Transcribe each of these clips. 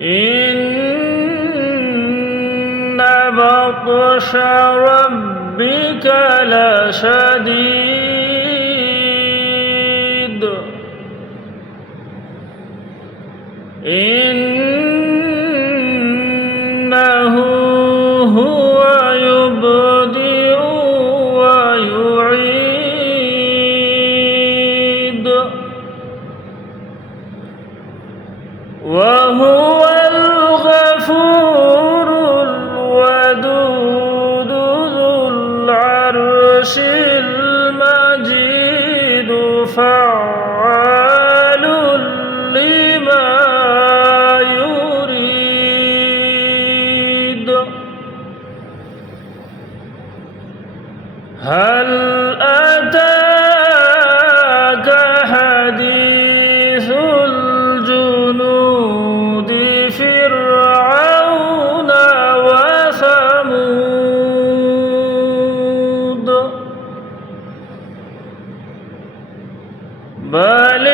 إن بطش ربك لشديد إنه هو يبدئ ويعيد وهو الغفور الودود ذو العرش المجيد فعال لما يريد هل أتاك حديث الجنود فرعون وثمود بل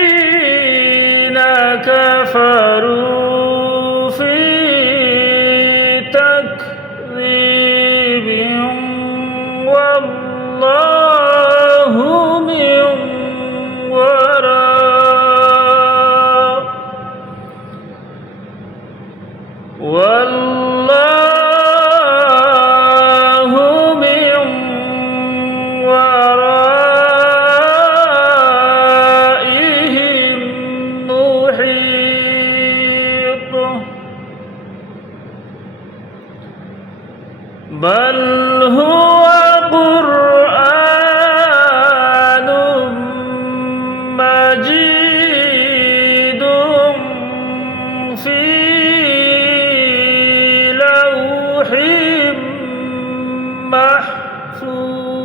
الذين كفروا في تكذيب والله من ورائهم محيط بل هو قرآن مجيد في لوح محفوظ